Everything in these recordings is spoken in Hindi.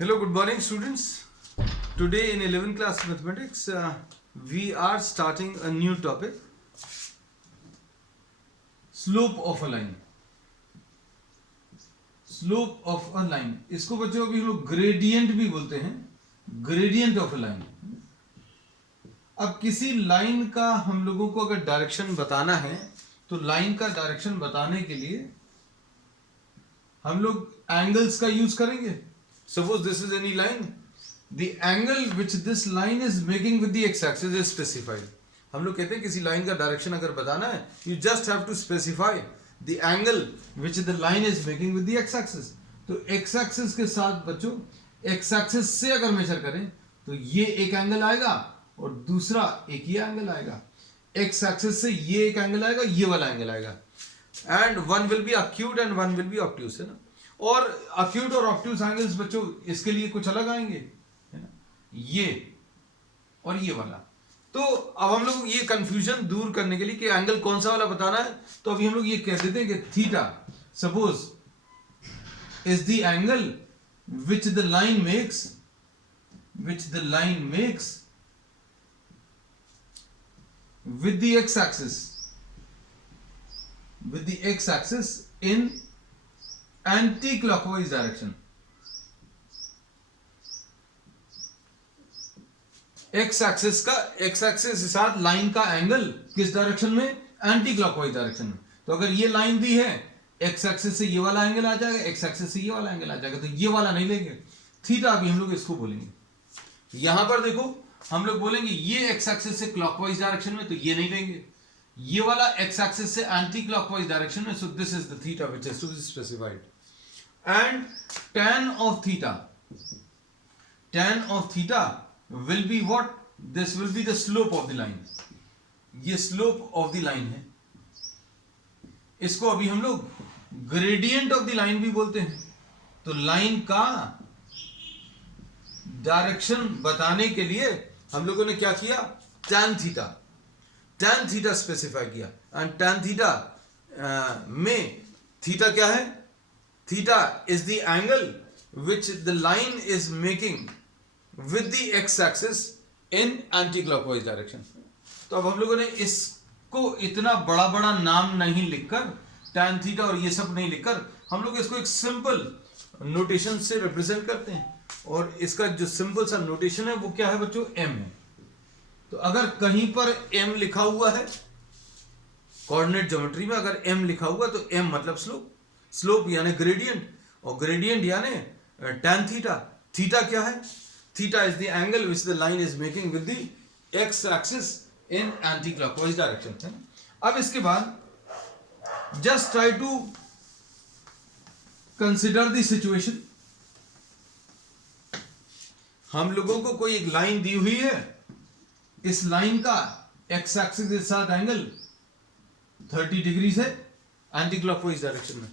Hello, good morning students. Today in 11th class mathematics, we are starting a new topic, slope of a line. Slope of a line. इसको बच्चों अभी हम लोग gradient भी बोलते हैं, gradient of a line. अब किसी लाइन का हम लोगों को अगर डायरेक्शन बताना है तो लाइन का डायरेक्शन बताने के लिए हम लोग एंगल्स का यूज करेंगे. Suppose this is any line, the angle which this line is making with the x-axis is specified. हम लोग कहते हैं किसी लाइन का डायरेक्शन अगर बताना है, you just have to specify the angle which the line is making with the x-axis. तो x-axis के साथ बच्चों x-axis से अगर मेजर करें तो ये एक एंगल आएगा और दूसरा एक ये एंगल आएगा. x-axis से ये एक एंगल आएगा, ये वाला एंगल आएगा. And one will be acute and one will be obtuse, है ना. और acute और obtuse एंगल्स बच्चों इसके लिए कुछ अलग आएंगे, है ना, ये और ये वाला. तो अब हम लोग ये कंफ्यूजन दूर करने के लिए कि एंगल कौन सा वाला बताना है, तो अभी हम लोग ये कह देते हैं कि theta suppose is the angle which the line makes with the x-axis in anti-clockwise direction. x-axis के साथ लाइन का एंगल किस डायरेक्शन में? एंटी क्लॉकवाइज डायरेक्शन में. तो अगर ये लाइन दी है, x-axis से ये वाला एंगल आ जाएगा, x-axis से ये वाला एंगल आ जाएगा, तो ये वाला नहीं लेंगे. थीटा अभी हम लोग इसको बोलेंगे. यहां पर देखो हम लोग बोलेंगे ये x-axis से क्लॉकवाइज डायरेक्शन में, तो ये नहीं लेंगे. ये वाला x-axis से एंटी क्लॉकवाइज डायरेक्शन में, so this is the theta which is to be specified. And tan of theta will be what? This will be the slope of the line. ये slope of the line है. इसको अभी हम लोग gradient of the line भी बोलते हैं. तो लाइन का डायरेक्शन बताने के लिए हम लोगों ने क्या किया? tan थीटा स्पेसिफाई किया. एंड tan थीटा में थीटा क्या है? Theta is the angle which the line is making with the x-axis in anti clockwise direction. तो अब हम लोगों ने इसको इतना बड़ा बड़ा नाम नहीं लिखकर, tan थीटा और ये सब नहीं लिखकर, हम लोग इसको एक सिंपल नोटेशन से रिप्रेजेंट करते हैं. और इसका जो सिंपल सा नोटेशन है वो क्या है बच्चों? m है. तो अगर कहीं पर m लिखा हुआ है कोऑर्डिनेट ज्योमेट्री में, अगर m लिखा हुआ तो m मतलब स्लोप यानी ग्रेडियंट, और ग्रेडियंट यानी tan थीटा. थीटा क्या है? Theta is the angle which the line is making with the x-axis in anti clockwise direction. अब इसके बाद just try to consider the situation. हम लोगों को कोई एक लाइन दी हुई है, इस लाइन का x-axis के साथ एंगल 30 डिग्री है एंटी क्लॉकवाइज डायरेक्शन में.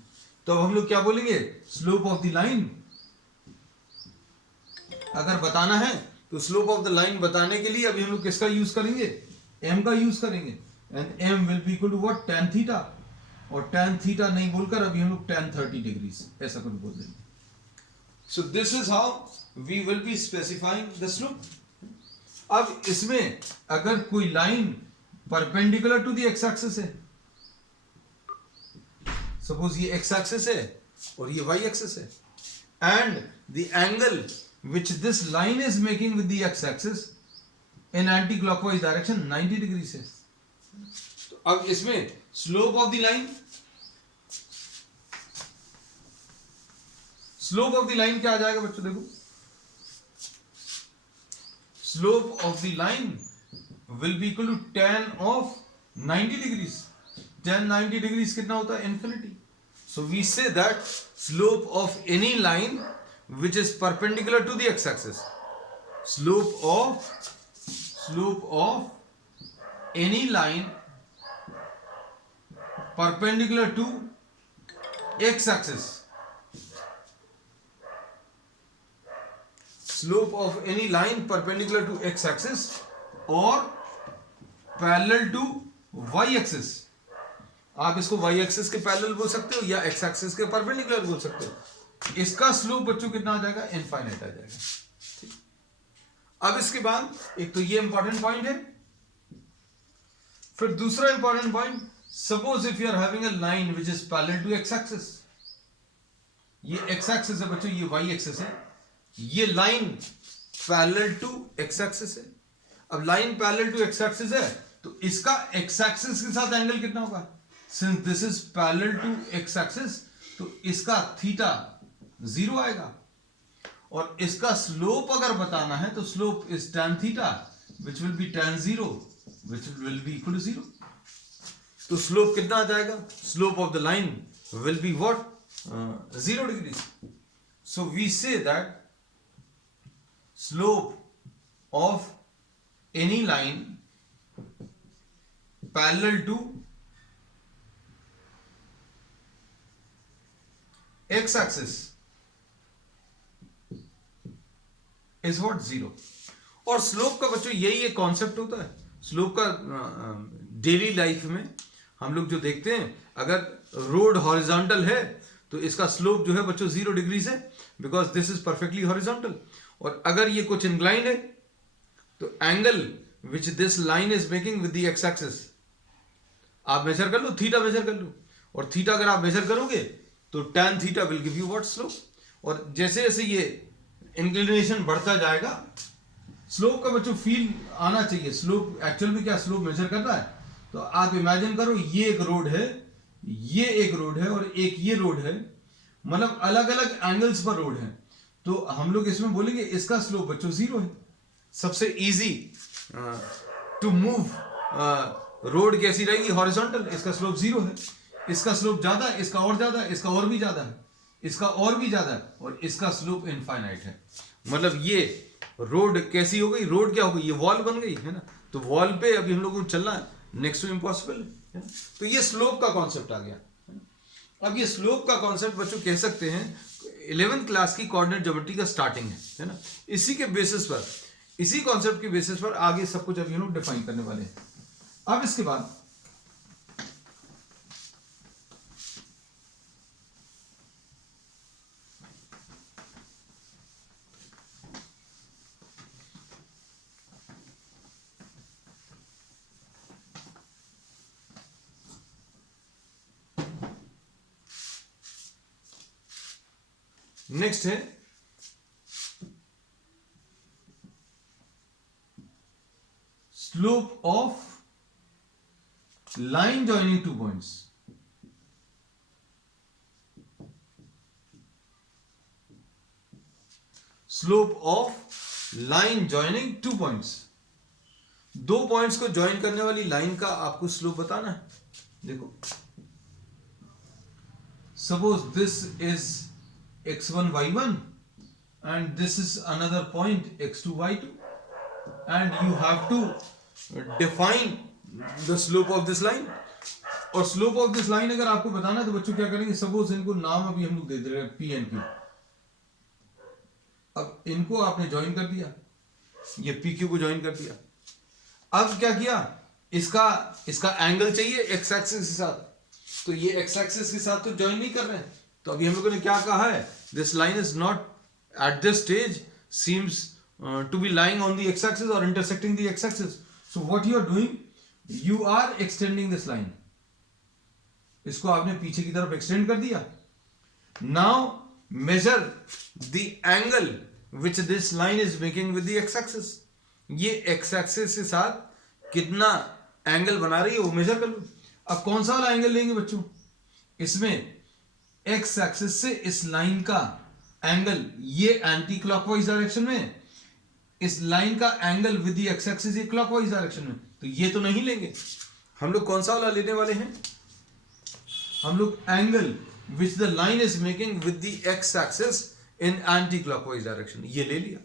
तो अब हम लोग क्या बोलेंगे? Slope of the line. अगर बताना है तो स्लोप ऑफ द लाइन बताने के लिए अभी हम लोग किसका यूज करेंगे? m का यूज करेंगे. And m will be equal to what? tan theta. और tan थीटा नहीं बोलकर अभी हम लोग tan 30 डिग्री ऐसा कुछ बोल देंगे. So this is how we will be specifying the slope. अब इसमें अगर कोई line perpendicular to the x-axis है, सपोज ये x-axis है और ये y-axis है, and the angle which this line is making with the x-axis in anti clockwise direction 90 degree से. तो अब इसमें स्लोप ऑफ द लाइन क्या आ जाएगा बच्चों? देखो, slope of the line will be equal to tan of 90 degrees. Tan 90 degrees कितना होता है? Infinity. So we say that slope of any line which is perpendicular to the x-axis, slope of any line perpendicular to x-axis, slope of any line perpendicular to x-axis or parallel to y-axis. आप इसको y-axis के पैरेलल बोल सकते हो या x-axis के परपेंडिकुलर बोल सकते हो. इसका स्लोप बच्चों कितना आ जाएगा, इनफाइनाइट आ जाएगा। ठीक, अब इसके बाद एक तो ये इंपॉर्टेंट पॉइंट है, फिर दूसरा important point, suppose if you are having a line which is parallel to x axis. ये एक्स एक्सिस है बच्चों, ये वाई एक्सिस है, ये line parallel to x axis है। अब line parallel to x axis है तो इसका एक्स एक्सिस के साथ एंगल कितना होगा, since this is parallel to x axis तो इसका थीटा 0 आएगा। और इसका स्लोप अगर बताना है तो slope is tan theta which will B tan 0 which will be equal to 0. तो स्लोप कितना आ जाएगा, slope of the line will be what, 0 degrees. So we say that slope of any line parallel to x axis is what, 0. और स्लोप का बच्चों यही एक कॉन्सेप्ट होता है। स्लोप का डेली लाइफ में हम लोग जो देखते हैं, अगर रोड हॉरिजॉन्टल है तो इसका स्लोप जो है बच्चों 0 डिग्रीज है, because this is perfectly horizontal. और अगर ये कुछ इंक्लाइन है तो angle which this line is making with the x axis आप मेजर कर लो, थीटा मेजर कर लो, और थीटा अगर आप मेजर करोगे तो tan theta will give you what, slope. और जैसे जैसे ये इंक्लिनेशन बढ़ता जाएगा, स्लोप का बच्चों फील आना चाहिए। स्लोप एक्चुअल में क्या स्लोप मेजर कर रहा है, तो आप इमेजिन करो ये एक रोड है, ये एक रोड है और एक ये रोड है, मतलब अलग अलग एंगल्स पर रोड है। तो हम लोग इसमें बोलेंगे इसका स्लोप बच्चों 0 है। सबसे इजी टू मूव रोड कैसी रहेगी, हॉरिजॉन्टल, इसका स्लोप 0 है। इसका स्लोप ज्यादा है, इसका और ज्यादा है, इसका और भी ज्यादा है, इसका और भी ज्यादा है, और इसका स्लोप इनफाइनाइट है। मतलब ये रोड कैसी हो गई, रोड क्या हो गई, ये वॉल बन गई है ना। तो वॉल पे अभी हम लोगों को चलना है, नेक्स्ट टू इम्पॉसिबल है। तो ये स्लोप का कॉन्सेप्ट आ गया। अब ये स्लोप का कॉन्सेप्ट बच्चों कह सकते हैं 11th क्लास की कोऑर्डिनेट ज्योमेट्री का स्टार्टिंग है ना। इसी के बेसिस पर, इसी कॉन्सेप्ट के बेसिस पर आगे सब कुछ अभी हम लोग डिफाइन करने वाले हैं। अब इसके बाद नेक्स्ट है slope of line joining two points. Slope of line joining two points, दो पॉइंट्स को ज्वाइन करने वाली लाइन का आपको स्लोप बताना है। देखो suppose this is x1 y1 and this is another point x2 y2 and you have to define the slope of this line। और slope of this line अगर आपको बताना है तो बच्चों क्या करेंगे, सपोज इनको नाम अभी हम लोग दे दे रहे हैं p and q। अब इनको आपने ज्वाइन कर दिया, ये pq को ज्वाइन कर दिया। अब क्या किया, इसका एंगल चाहिए x एक्सिस के साथ, तो ये x एक्सिस के साथ तो ज्वाइन नहीं कर रहे हैं। तो अभी हम लोगों ने क्या कहा है, this line is not at this stage seems to be lying on the x axis और intersecting the x axis. So what you are doing, you are extending this line, इसको आपने पीछे की तरफ एक्सटेंड कर दिया। Now measure the angle which this line is making with the x axis. ये एक्स एक्सिस के साथ कितना एंगल बना रही है वो मेजर कर लो। अब कौन सा वाला एंगल लेंगे बच्चों, इसमें एक्स एक्सिस से इस लाइन का एंगल, ये एंटी क्लॉकवाइज डायरेक्शन में, इस लाइन का angle with the x axis ये क्लॉकवाइज डायरेक्शन में, तो ये तो नहीं लेंगे। हम लोग कौन सा वाला लेने वाले हैं, हम लोग angle which the line is making with the x axis in anti clockwise direction, ये ले लिया,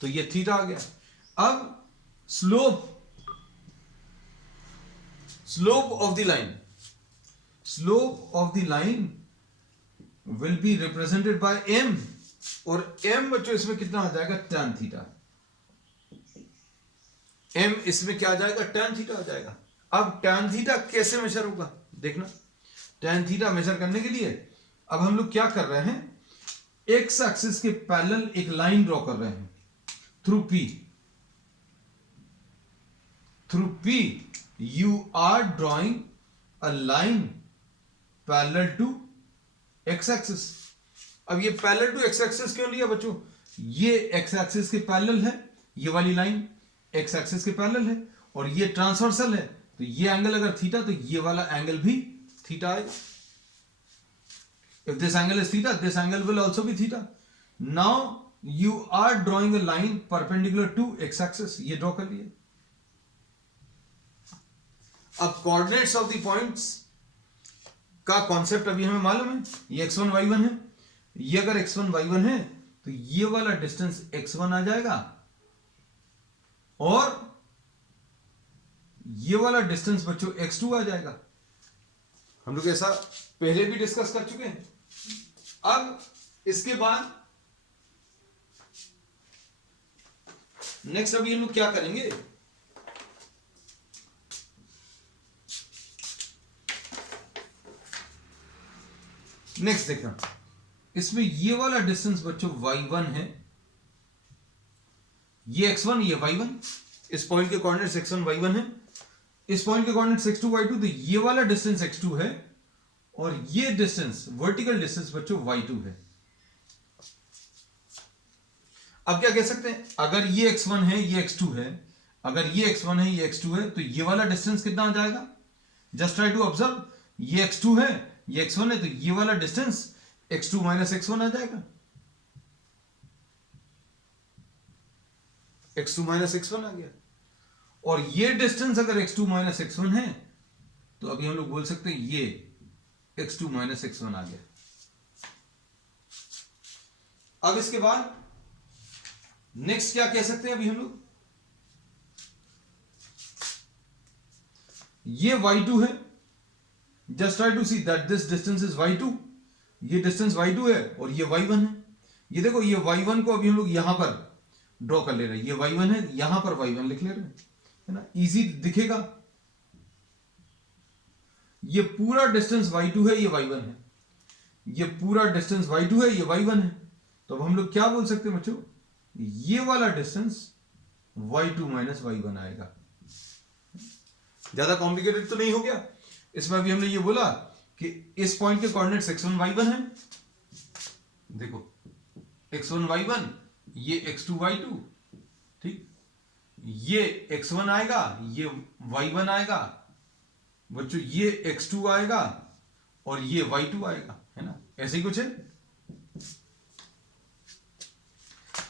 तो ये थीटा आ गया। अब slope of the line, slope of the line will be represented by m, और m बच्चों इसमें कितना आ जाएगा, tan थीटा। m इसमें क्या आ जाएगा, tan थीटा आ जाएगा। अब tan थीटा कैसे मेजर होगा, देखना tan थीटा मेजर करने के लिए अब हम लोग क्या कर रहे हैं, एक्स एक्सिस के पैरेलल एक लाइन ड्रॉ कर रहे हैं through P you are drawing a line parallel to x axis। अब ये पैरेलल टू x axis क्यों लिया बच्चों? ये x axis के पैरेलल है, ये वाली लाइन x axis के पैरेलल है, और ये ट्रांसवर्सल है, तो ये एंगल अगर थीटा तो ये वाला एंगल भी थीटा आएगा। If this angle is theta, this angle will also be theta. Now you are drawing a line perpendicular to x axis। ये ड्रॉ कर लिया। अब कोऑर्डिनेट्स ऑफ द पॉइंट्स का कॉन्सेप्ट अभी हमें मालूम है, ये x1 y1 है। ये अगर x1 y1 है तो ये वाला डिस्टेंस x1 आ जाएगा, और ये वाला डिस्टेंस बच्चों x2 आ जाएगा। हम लोग ऐसा पहले भी डिस्कस कर चुके हैं। अब इसके बाद नेक्स्ट अभी हम लोग क्या करेंगे, नेक्स्ट देखना, इसमें ये वाला डिस्टेंस बच्चों y1 है, ये x1 ये y1, इस पॉइंट के कोऑर्डिनेट्स x1 y1 है, इस पॉइंट के कोऑर्डिनेट्स x2 y2, तो ये वाला डिस्टेंस x2 है, और ये डिस्टेंस वर्टिकल डिस्टेंस बच्चों y2 है। अब क्या कह सकते हैं, अगर ये x1 है ये x2 है, अगर ये x1 है ये x2 है, तो ये वाला डिस्टेंस कितना आ जाएगा? जस्ट ट्राई टू ऑब्जर्व, ये x2 है ये x1 है, तो ये वाला डिस्टेंस x2 माइनस x1 आ जाएगा। x2 माइनस x1 आ गया, और ये डिस्टेंस अगर x2 माइनस x1 है तो अभी हम लोग बोल सकते हैं ये x2 माइनस x1 आ गया। अब इसके बाद नेक्स्ट क्या कह सकते हैं अभी हम लोग, ये y2 है, just try to see that this distance is y2, ये डिस्टेंस y2 है और ये y1 है। ये देखो, ये y1 को अभी हम लोग यहां पर ड्रॉ कर ले रहे हैं, ये y1 है, यहां पर y1 लिख ले रहे हैं, है ना, इजी दिखेगा। ये पूरा डिस्टेंस y2 है, ये y1 है, ये पूरा डिस्टेंस y2 है, ये y1 है, तो अब हम लोग क्या बोल सकते हैं बच्चों, ये वाला डिस्टेंस y2 माइनस y1 आएगा। ज्यादा कॉम्प्लिकेटेड तो नहीं हो गया। इसमें अभी हमने ये बोला कि इस पॉइंट के कोऑर्डिनेट्स x1 y1 है, देखो x1 y1, ये x2 y2, ठीक, ये x1 आएगा, ये y1 आएगा बच्चों, ये x2 आएगा और ये y2 आएगा, है ना, ऐसे ही कुछ है।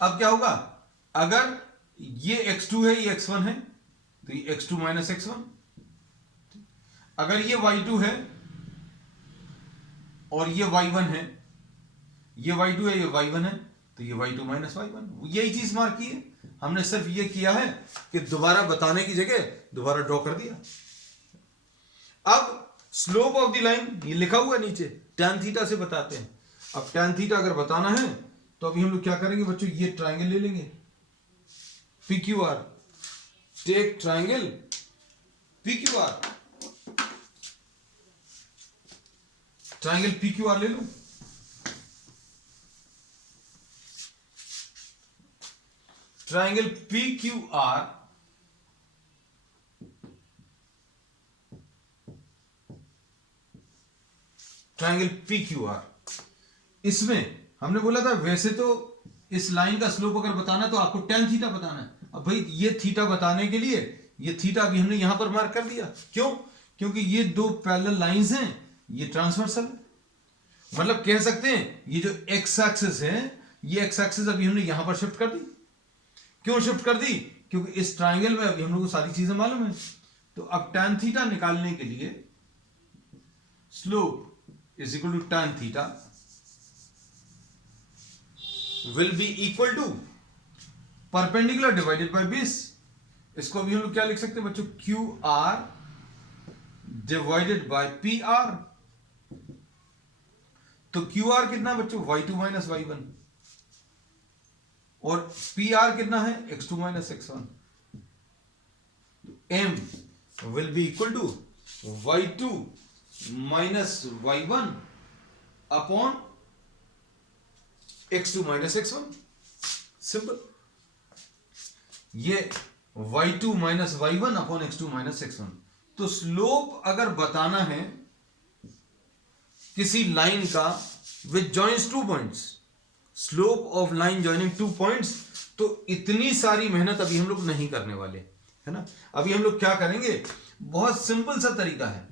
अब क्या होगा, अगर ये x2 है ये x1 है, तो ये x2 माइनस x1, अगर ये y2 है और ये y1 है, ये y2 है ये y1 है, तो ये y2 माइनस y1, यही चीज मार्क की है हमने, सिर्फ ये किया है कि दोबारा बताने की जगह दोबारा ड्रॉ कर दिया। अब स्लोप ऑफ द लाइन ये लिखा हुआ है नीचे, tan थीटा से बताते हैं। अब tan थीटा अगर बताना है तो अभी हम लोग क्या करेंगे बच्चों, ये ट्राइंगल ले लेंगे PQR, take triangle PQR, triangle PQR ले लो। ट्राइंगल PQR ट्राइंगल PQR, इसमें हमने बोला था वैसे तो इस लाइन का स्लोप अगर बताना तो आपको tan थीटा बताना है। अब भाई ये थीटा बताने के लिए ये थीटा अभी हमने यहां पर मार्क कर दिया, क्यों? क्योंकि ये दो पैरेलल लाइंस हैं, ये ट्रांसवर्सल है, मतलब कह सकते हैं ये जो एक्स एक्सिस है, ये एक्स एक्सिस अभी हमने यहां पर शिफ्ट कर दी। क्यों शिफ्ट कर दी? क्योंकि इस ट्राइंगल में अभी हम लोग को सारी चीजें मालूम है। तो अब tan थीटा निकालने के लिए slope is equal to tan theta will be equal to perpendicular divided by base। इसको अभी हम लोग क्या लिख सकते हैं बच्चों, QR डिवाइडेड बाय PR। तो QR कितना बच्चों, y2 माइनस y1, और PR कितना है, x2 minus x1। M will be equal to y2 minus y1 upon x2 minus x1, simple. ये y2 minus y1 upon x2 minus x1। तो स्लोप अगर बताना है किसी लाइन का which joins 2 points, slope of line joining 2 points, तो इतनी सारी मेहनत अभी हम लोग नहीं करने वाले, है ना। अभी हम लोग क्या करेंगे, बहुत सिंपल सा तरीका है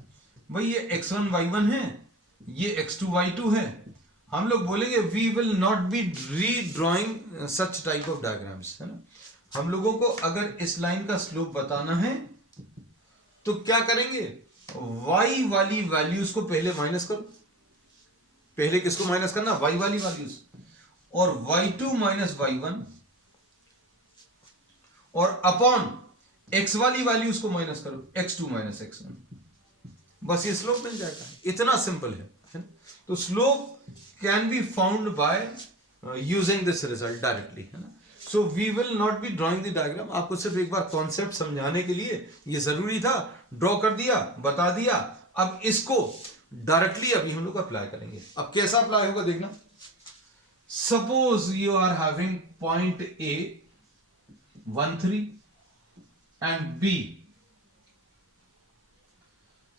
भाई। ये x1 y1 है, ये x2 y2 है। हम लोग बोलेंगे we will not be redrawing such type of diagrams, है ना। हम लोगों को अगर इस लाइन का स्लोप बताना है तो क्या करेंगे, y वाली वैल्यूज को पहले माइनस करो। पहले किसको माइनस करना, y वाली वैल्यूज, और y2 माइनस y1 और अपॉन x वाली वैल्यूज को माइनस करो, x2 माइनस x1। बस ये स्लोप मिल जाएगा, इतना सिंपल है ना? तो slope can be found by using this result directly, है ना। So we will not be drawing the diagram. आपको सिर्फ एक बार कॉन्सेप्ट समझाने के लिए ये जरूरी था, ड्रॉ कर दिया, बता दिया। अब इसको डायरेक्टली अभी हम लोग अप्लाई करेंगे। अब कैसा अप्लाई होगा देखना। Suppose you are having point A 1 3 and B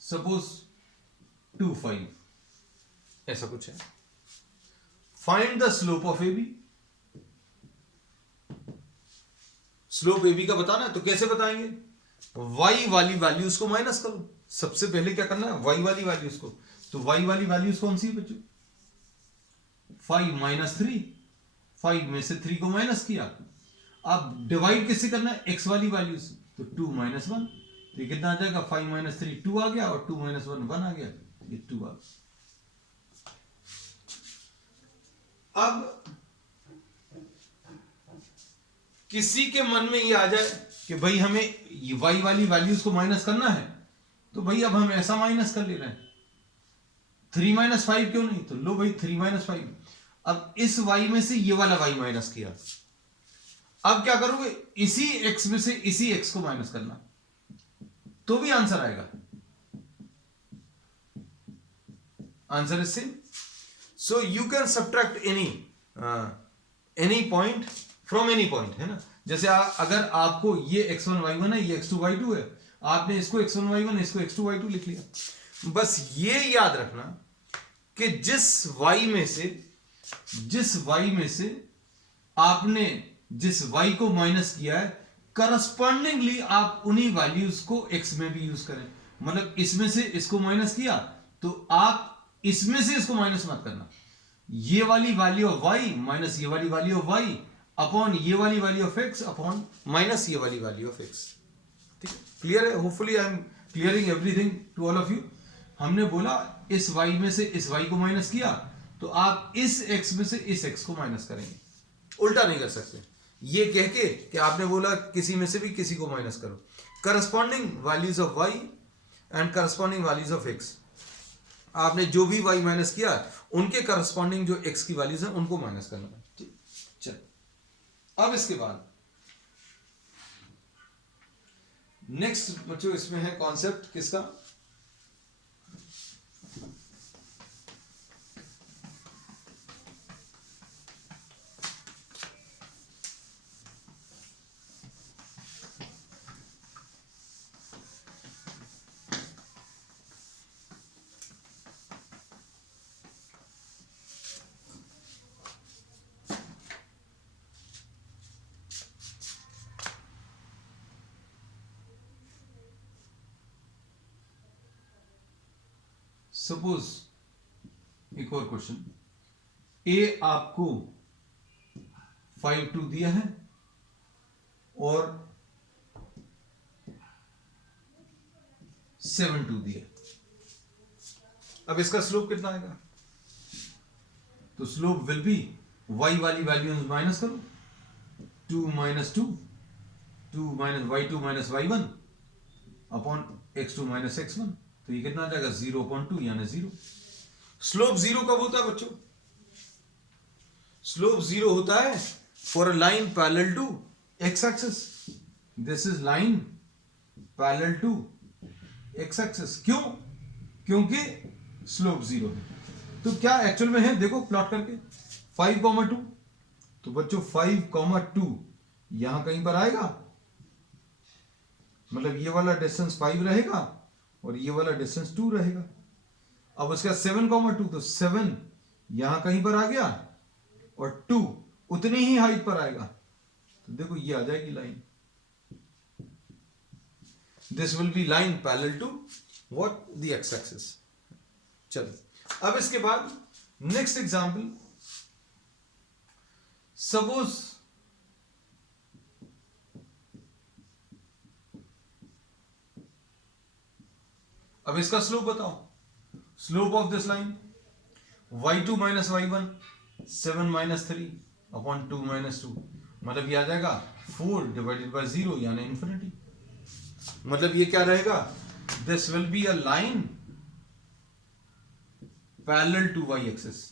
suppose 2 5, ऐसा कुछ है। Find the slope of A B. Slope A B का बताना है तो कैसे बताएंगे, y वाली वैल्यूज को माइनस करो। सबसे पहले क्या करना है, y वाली वैल्यूज को। तो y वाली वैल्यूज कौन सी है बच्चों, 5 माइनस 3, 5 में से 3 को माइनस किया। अब डिवाइड किससे करना है, x वाली वैल्यूज, तो 2 माइनस 1, तो ये कितना आ जाएगा, 5 माइनस 3 2 आ गया, और 2 माइनस 1 1 आ गया, ये 2 आ गया। अब किसी के मन में ये आ जाए कि भाई हमें y वाली वैल्यूज को माइनस करना है, तो भाई अब हम ऐसा माइनस कर ले रहे हैं, 3 माइनस 5 क्यों नहीं, तो लो भाई 3 माइनस 5। अब इस y में से ये वाला y माइनस किया। अब क्या करोगे, इसी x में से इसी x को माइनस करना, तो भी आंसर आएगा। Answer is same. So you can subtract any point from any point, है ना। जैसे अगर आपको ये x1 y1 है, ये x2 y2 है, आपने इसको x1 y1 इसको x2 y2 लिख लिया। बस ये याद रखना कि जिस y में से आपने जिस y को माइनस किया है, करस्पॉन्डिंगली आप उन्हीं वैल्यूज को x में भी यूज करें। मतलब इसमें से इसको माइनस किया तो आप इसमें से इसको माइनस मत करना। ये वाली वैल्यू ऑफ y माइनस ये वाली वैल्यू ऑफ y अपॉन ये वाली value of x upon minus ये वाली वैल्यू ऑफ x। ठीक है, क्लियर है। Hopefully I am clearing everything to all of you. हमने बोला इस y में से इस y को माइनस किया तो आप इस x में से इस x को माइनस करेंगे, उल्टा नहीं कर सकते। ये कह के कि आपने बोला किसी में से भी किसी को माइनस करो, corresponding values of y and corresponding values of x, आपने जो भी y माइनस किया उनके करस्पॉन्डिंग जो x की वैल्यूज है उनको माइनस करना है। ठीक, चल अब इसके बाद नेक्स्ट बच्चों इसमें है कॉन्सेप्ट किसका, सपोज एक और क्वेश्चन, ए आपको 5 2 दिया है और 7 2 दिया। अब इसका स्लोप कितना आएगा, तो स्लोप विल बी y वाली वैल्यू माइनस करो, 2 minus 2, 2 minus y2 minus y1 upon x2 minus x1, तो ये कितना आ जाएगा 0.2 यानी 0। स्लोप 0 कब होता है बच्चों, स्लोप 0 होता है for a line parallel to x axis. This is line parallel to x axis. क्यों, क्योंकि स्लोप 0 है। तो क्या एक्चुअल में है देखो प्लॉट करके, 5,2, तो बच्चों 5,2 यहां कहीं पर आएगा, मतलब ये वाला डिस्टेंस 5 रहेगा और ये वाला डिस्टेंस 2 रहेगा। अब उसका 7,2, तो 7 यहां कहीं पर आ गया और 2 उतनी ही हाइट पर आएगा, तो देखो ये आ जाएगी line. This will be line parallel to what, the x axis. चलो अब इसके बाद नेक्स्ट एग्जांपल, सपोज अब इसका स्लोप बताओ। Slope of this line y2 minus y1 7 minus 3 upon 2 minus 2, मतलब ये आ जाएगा 4 डिवाइडेड बाय 0 यानी इंफिनिटी। मतलब ये क्या रहेगा, this will be a line parallel to y axis.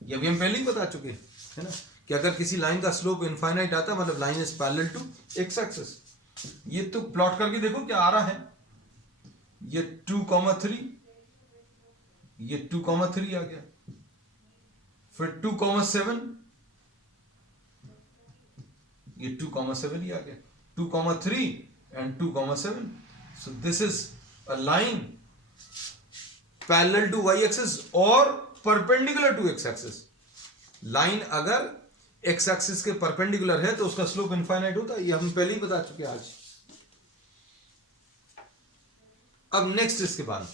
ये अभी हम पहले ही बता चुके है ना कि अगर किसी लाइन का स्लोप इनफाइनाइट आता मतलब line is parallel to x axis. ये तो प्लॉट करके देखो क्या आ रहा है, ये 2,3, ये 2,3 आ गया, फिर 2,7, ये 2,7 ही आ गया, 2,3 and 2,7। So this is a line parallel to y axis और perpendicular to x axis. Line अगर x एक्सिस के परपेंडिकुलर है तो उसका स्लोप इनफाइनाइट होता है, ये हम पहले ही बता चुके हैं आज। अब नेक्स्ट इसके बाद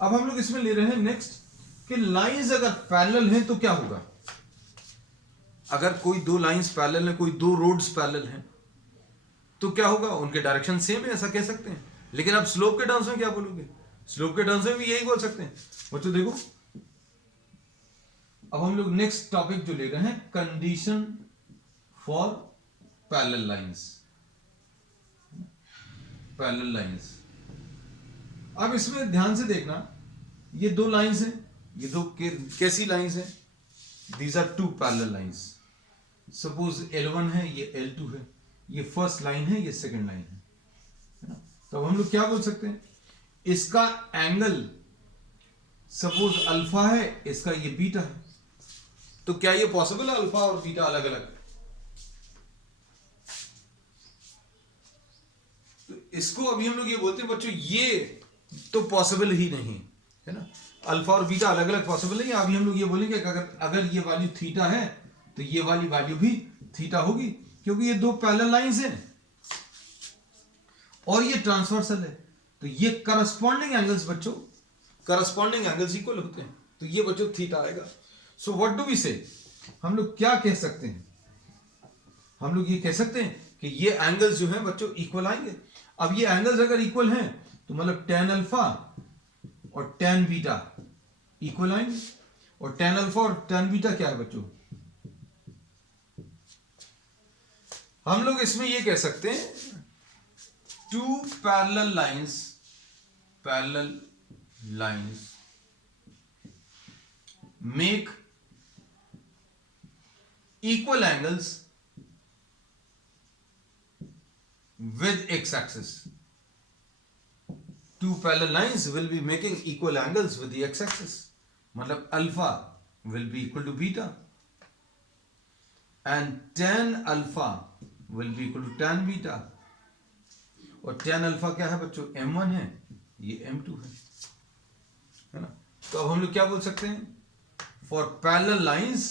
अब हम लोग इसमें ले रहे हैं नेक्स्ट कि लाइंस अगर पैरेलल हैं तो क्या होगा। अगर कोई दो लाइंस पैरेलल हैं, कोई दो रोड्स पैरेलल हैं, तो क्या होगा, उनके डायरेक्शन सेम है ऐसा कह सकते हैं। लेकिन आप स्लोप के टर्म्स में क्या बोलोगे, स्लोप के टर्म्स में भी यही बोल सकते हैं। बच्चों देखो अब हम लोग नेक्स्ट टॉपिक जो ले रहे हैं, condition for parallel lines. Parallel lines, अब इसमें ध्यान से देखना, ये दो लाइंस हैं, ये दो कैसी लाइंस हैं, these are two parallel lines. Suppose L1 है, ये L2 है, ये फर्स्ट लाइन है, ये सेकंड लाइन है ना। तो हम लोग क्या बोल सकते हैं, इसका एंगल सपोज अल्फा है, इसका ये बीटा है, तो क्या ये पॉसिबल है अल्फा और बीटा अलग अलग। तो इसको अभी हम लोग ये बोलते हैं बच्चों, ये तो पॉसिबल ही नहीं है ना, अल्फा और बीटा अलग अलग पॉसिबल नहीं है। अभी हम लोग ये बोलेंगे कि अगर ये वैल्यू थीटा है तो ये वाली वैल्यू भी थीटा होगी, क्योंकि ये दो पैरेलल लाइंस हैं और ये ट्रांसवर्सल है, तो ये करस्पॉन्डिंग एंगल्स बच्चों, करस्पॉन्डिंग एंगल्स इक्वल होते हैं, तो ये बच्चों थीटा आएगा। सो व्हाट डू वी से, हम लोग क्या कह सकते हैं, हम लोग ये कह सकते हैं कि ये एंगल्स जो हैं बच्चों इक्वल आएंगे। अब ये एंगल्स अगर इक्वल हैं तो मतलब tan अल्फा और tan बीटा इक्वल आएंगे, और tan अल्फा और tan बीटा क्या है बच्चों, हम लोग इसमें ये कह सकते हैं two parallel lines make equal angles with x axis. Two parallel lines will be making equal angles with the x axis. मतलब alpha will be equal to beta and tan alpha will be equal to tan beta, और tan अल्फा क्या है बच्चों, m1 है, ये m2 है ना। तो अब हम लोग क्या बोल सकते हैं, for parallel lines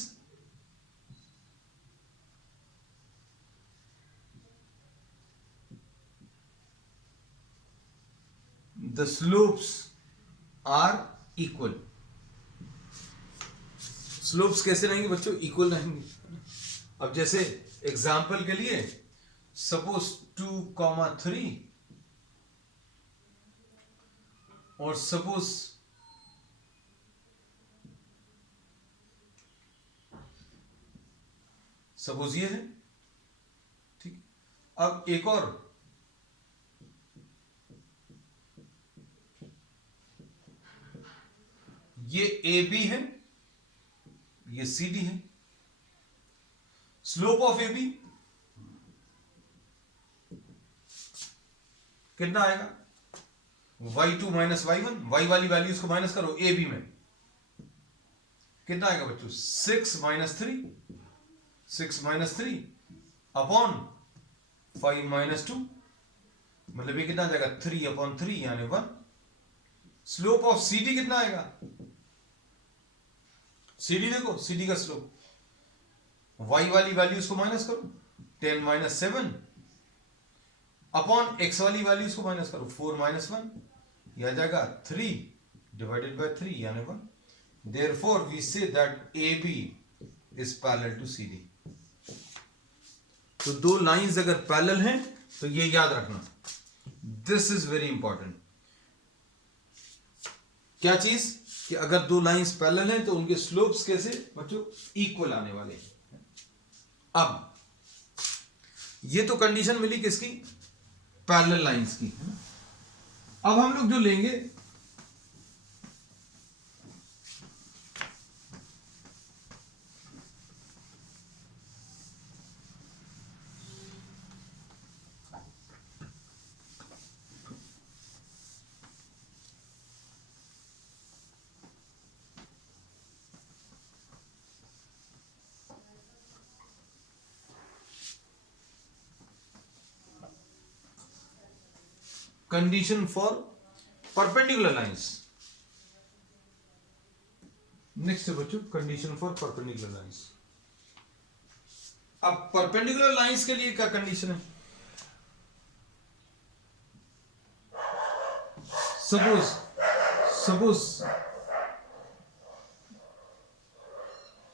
the slopes are equal. Slopes कैसे रहेंगे बच्चों, इक्वल रहेंगे। अब जैसे एग्जाम्पल के लिए सपोज 2,3 और सपोज ये है, ठीक। अब एक और, ये AB है, ये CD है। स्लोप ऑफ ए बी कितना आएगा, y2 माइनस y1, y वाली वैल्यूज को माइनस करो ए बी में, कितना आएगा बच्चों, 6 माइनस थ्री अपॉन 5 माइनस 2, मतलब ये कितना आ जाएगा 3/3 यानी 1। स्लोप ऑफ सी डी कितना आएगा, सी डी देखो, सी डी का स्लोप, y वाली वैल्यूज को माइनस करो 10 माइनस 7 अपॉन x वाली वैल्यूज को माइनस करो 4 माइनस 1, यह आ जाएगा 3 डिवाइडेड बाय 3 यानी 1। Therefore we say that AB is parallel to CD। तो दो लाइंस अगर पैरेलल हैं तो ये याद रखना, दिस इज वेरी इंपॉर्टेंट। क्या चीज कि अगर दो लाइंस पैरेलल हैं तो उनके स्लोप्स कैसे बच्चों इक्वल आने वाले हैं। अब ये तो कंडीशन मिली किसकी, पैरेलल लाइंस की। अब हम लोग जो लेंगे condition for perpendicular lines. Next है बच्चों कंडीशन फॉर परपेंडिकुलर लाइंस। अब परपेंडिकुलर लाइंस के लिए क्या कंडीशन है, सपोज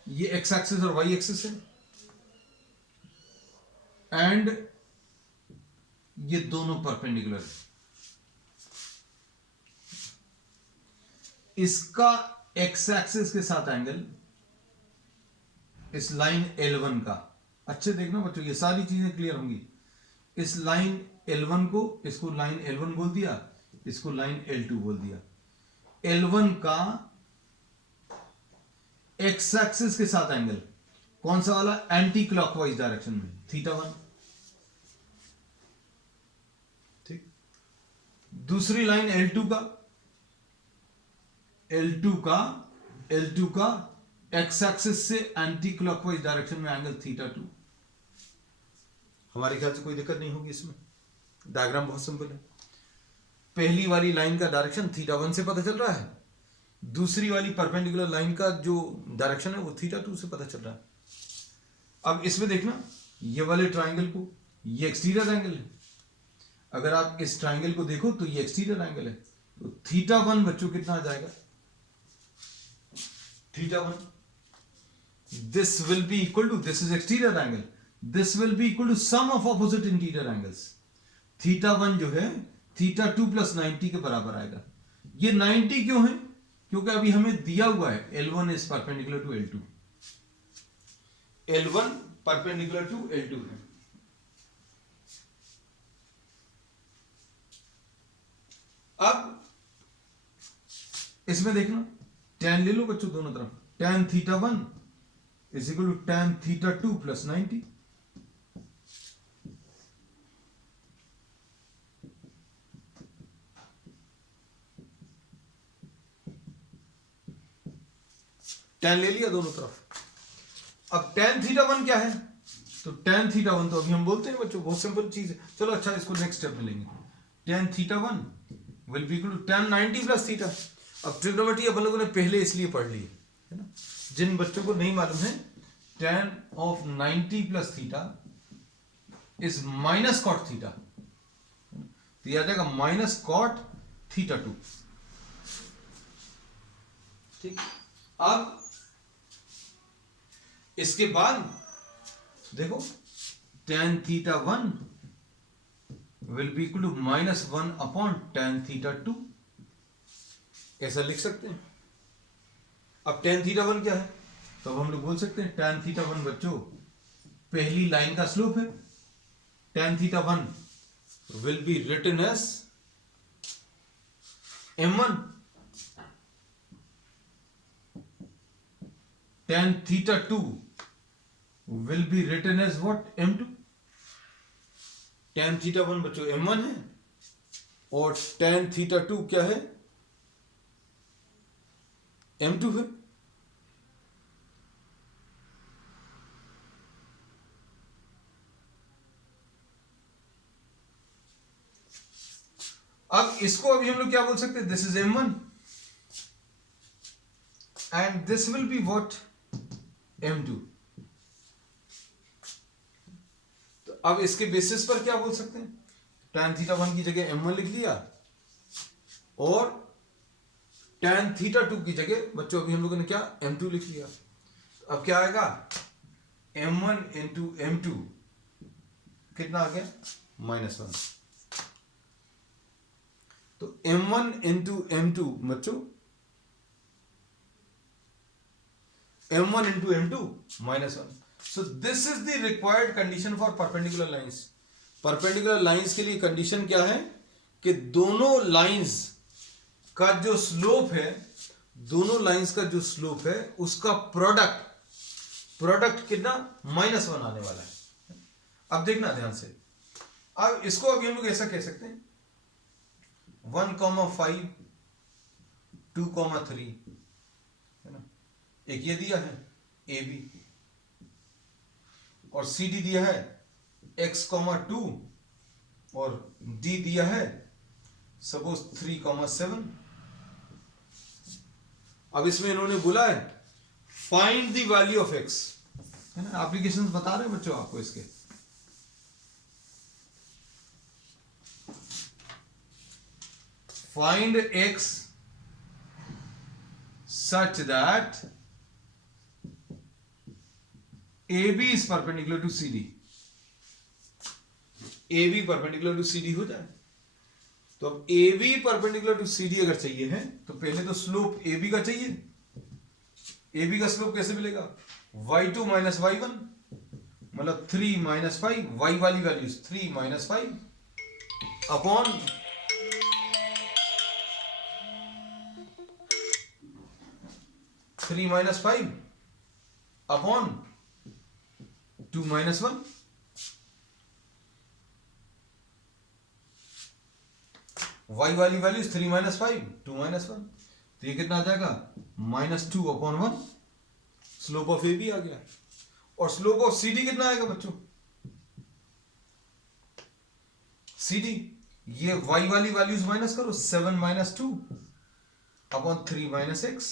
ये एक्स एक्सिस और वाई एक्सिस है एंड ये दोनों परपेंडिकुलर है। इसका एक्स एक्सिस के साथ एंगल इस लाइन L1 का, अच्छे देखना बच्चों ये सारी चीजें क्लियर होंगी। इस लाइन L1 को, इसको लाइन L1 बोल दिया, इसको लाइन L2 बोल दिया। L1 का एक्स एक्सिस के साथ एंगल कौन सा वाला, एंटी क्लॉकवाइज डायरेक्शन में, θ1। ठीक, दूसरी लाइन L2 का एक्स एक्सिस से एंटी क्लॉकवाइज डायरेक्शन में एंगल θ2। हमारे ख्याल से कोई दिक्कत नहीं होगी इसमें, डायग्राम बहुत सिंपल है। पहली वाली लाइन का डायरेक्शन θ1 से पता चल रहा है, दूसरी वाली परपेंडिकुलर लाइन का जो डायरेक्शन है वो θ2 से पता चल रहा है। अब इसमें देखना ये वाले ट्राइंगल को, ये एक्सटीरियर एंगल है, अगर आप इस ट्राइंगल को देखो तो ये एक्सटीरियर एंगल है, तो θ1 बच्चों कितना आ जाएगा, θ1 this will be equal to, this is exterior angle, this will be equal to sum of opposite interior angles। θ1 जो है θ2 plus 90 के बराबर आएगा। ये 90 क्यों है, क्योंकि अभी हमें दिया हुआ है L1 is perpendicular to L2, L1 perpendicular to L2 है। अब इसमें देखना tan ले लो बच्चों दोनों तरफ, tan θ1 is equal to tan θ2 plus 90। tan ले लिया दोनों तरफ। अब tan θ1 क्या है, तो tan θ1 तो अभी हम बोलते हैं बच्चों बहुत सिंपल चीज है। चलो अच्छा इसको नेक्स्ट स्टेप में लेंगे, tan θ1 will be equal to tan 90 plus θ। अब ट्रिग्नोमेट्री अपन लोगों ने पहले इसलिए पढ़ ली है ना, जिन बच्चों को नहीं मालूम है tan of 90 plus θ is minus cot θ, तो यह आ जाएगा minus cot θ2। ठीक, अब इसके बाद देखो tan θ1 will be equal to minus 1 upon tan θ2, ऐसा लिख सकते हैं। अब tan θ1 क्या है, तो अब हम लोग बोल सकते हैं tan θ1 बच्चों पहली लाइन का स्लोप है। tan θ1 will be written as m1 tan θ2 will be written as what, m2। tan theta 1 बच्चों m1 है और tan थीटा 2 क्या है, m2 है। अब इसको अभी हम लोग क्या बोल सकते हैं, this is m1 and this will be what, m2। तो अब इसके बेसिस पर क्या बोल सकते हैं, tan थीटा 1 की जगह m1 लिख लिया और tan थीटा 2 की जगह बच्चों अभी हम लोगों ने क्या, m2 लिख लिया। तो अब क्या आएगा, m1 इंटू m2 कितना आ गया, -1। तो m1 इंटू m2 बच्चों m1 into m2 -1। So this is the required condition for perpendicular lines. Perpendicular lines के लिए कंडीशन क्या है कि दोनों लाइंस का जो स्लोप है, दोनों लाइंस का जो स्लोप है उसका प्रोडक्ट कितना, -1 आने वाला है। अब देखना ध्यान से, अब इसको अभी हम लोग ऐसा कह सकते हैं 1,5 2,3 है ना, एक ये दिया है ए बी और सी डी दिया है x,2 और डी दिया है सपोज 3,7। अब इसमें इन्होंने बोला है find the value of x, है ना, एप्लीकेशंस बता रहे हैं बच्चों आपको इसके। Find x such that AB is perpendicular to CD। AB perpendicular to CD हो जाए तो अब AB perpendicular to CD अगर चाहिए है तो पहले तो स्लोप AB का चाहिए। AB का स्लोप कैसे मिलेगा, y2 माइनस y1 मतलब 3 माइनस 5, y वाली values 3 minus 5 upon 3 minus 5 upon 2 minus 1। y वाली वैल्यूज 3 माइनस 5 2 माइनस 1, तो ये कितना आ जाएगा -2 upon 1। Slope of A B आ गया। और स्लोप ऑफ सी डी कितना आएगा बच्चों, सी डी ये y वाली वैल्यूज माइनस करो 7 माइनस 2 अपॉन 3 माइनस x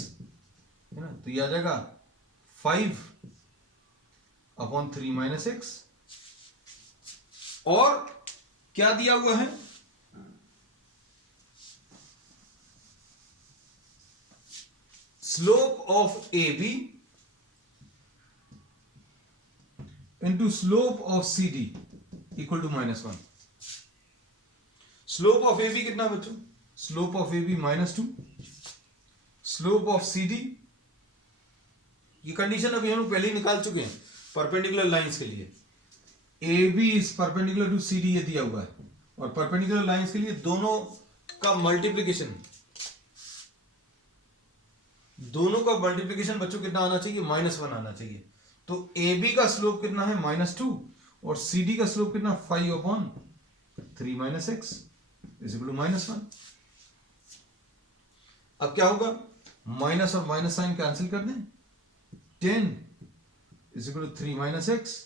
है ना, तो ये आ जाएगा 5 अपॉन 3 माइनस x। और क्या दिया हुआ है, slope of A B into slope of C D equal to -1। Slope of A B कितना बच्चों, slope of A B -2, slope of C D, ये कंडीशन अभी हम लोग पहले ही निकाल चुके हैं परपेंडिकुलर लाइंस के लिए। A B is perpendicular to C D ये दिया हुआ है और परपेंडिकुलर लाइंस के लिए दोनों का मल्टीप्लीकेशन, बच्चों कितना आना चाहिए, -1 आना चाहिए। तो ए बी का स्लोप कितना है -2 और सी डी का स्लोप कितना 5 upon 3 minus x is equal to -1। अब क्या होगा, माइनस और माइनस साइन कैंसिल कर दें, 10 is equal to 3 minus x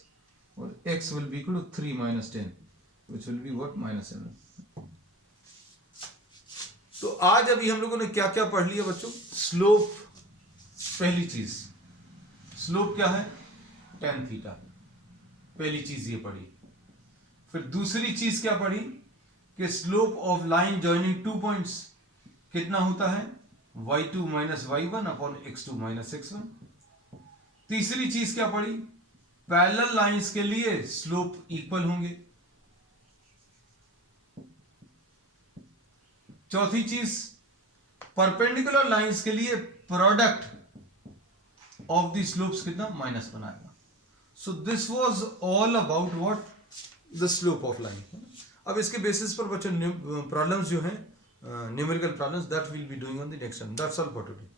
और x will be equal to 3 minus 10 which will be what -7। तो आज अभी हम लोगों ने क्या क्या पढ़ लिया बच्चों, स्लोप, पहली चीज स्लोप क्या है, tan थीटा, पहली चीज ये पढ़ी। फिर दूसरी चीज क्या पढ़ी कि slope of line joining 2 points कितना होता है, y2 minus y1 upon x2 minus x1। तीसरी चीज क्या पढ़ी, पैरेलल लाइंस के लिए स्लोप इक्वल होंगे। चौथी चीज, परपेंडिकुलर लाइंस के लिए प्रोडक्ट ऑफ द स्लोप्स कितना, -1 आएगा। So this was all about what, the slope of line. अब इसके बेसिस पर बच्चों प्रॉब्लम्स जो हैं, numerical problems, that will be doing on the next time. That's all for today.